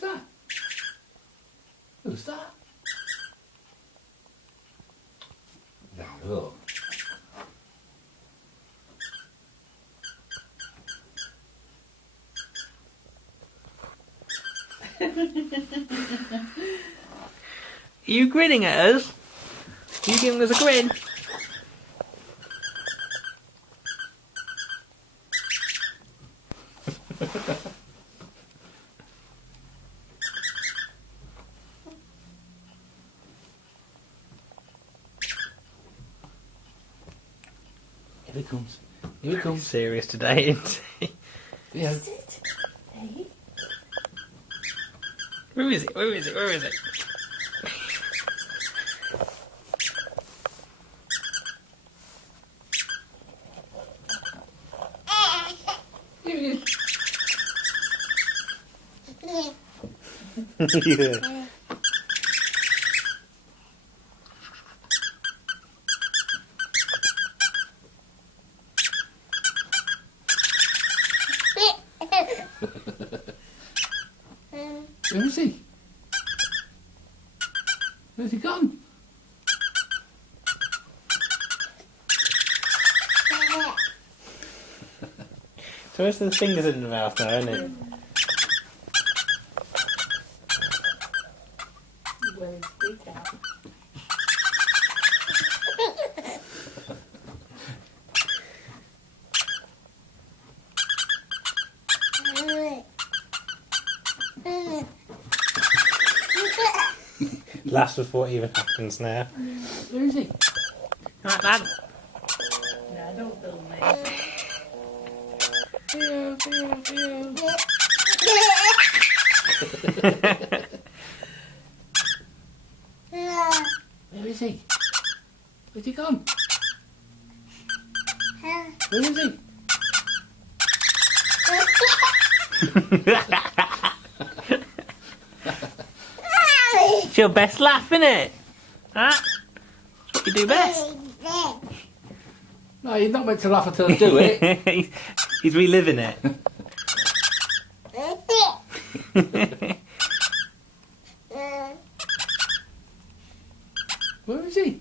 Where's that? Who's that? No. Are you grinning at us? Are you giving us a grin? Here it comes. Here it comes. Serious today, isn't he? Yeah. Is it? Hey? Where is it? Where is it? Where is it? Here it is. Yeah. Where is he? Where's he gone? So where's the fingers in the mouth now, isn't it? Where is Big Cat? Last of what even happens now. Where is he? Right, lad. No, don't film me. Theo, Theo, Theo. Where is he? Where's he gone? Where is he? It's your best laugh, innit? Huh? That's what you do best. No, you're not meant to laugh until I do it. He's reliving it. Where is he?